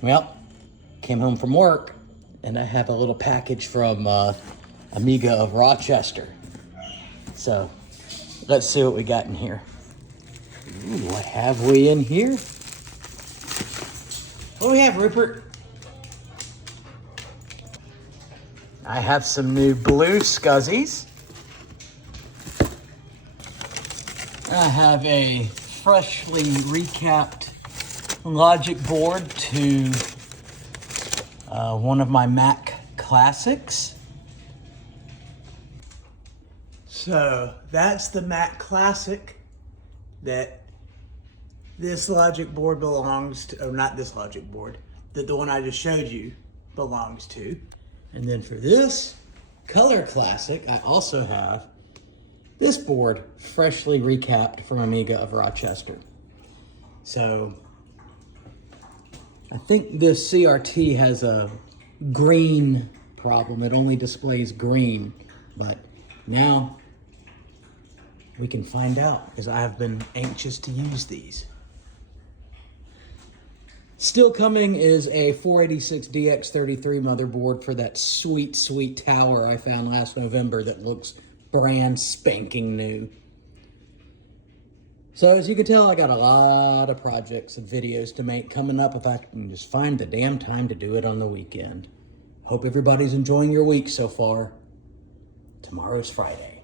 Well, came home from work and I have a little package from Amiga of Rochester. So let's see what we got in here. Ooh, what have we in here? What do we have, Rupert? I have some new blue SCSIs. I have a freshly recapped logic board to one of my Mac classics. So that's the Mac classic that this logic board belongs to, or not this logic board, that the one I just showed you belongs to. And then for this color classic, I also have this board freshly recapped from Amiga of Rochester. So I think this CRT has a green problem. It only displays green, but now we can find out because I have been anxious to use these. Still coming is a 486DX33 motherboard for that sweet, sweet tower I found last November that looks brand spanking new. So as you can tell, I got a lot of projects and videos to make coming up if I can just find the damn time to do it on the weekend. Hope everybody's enjoying your week so far. Tomorrow's Friday.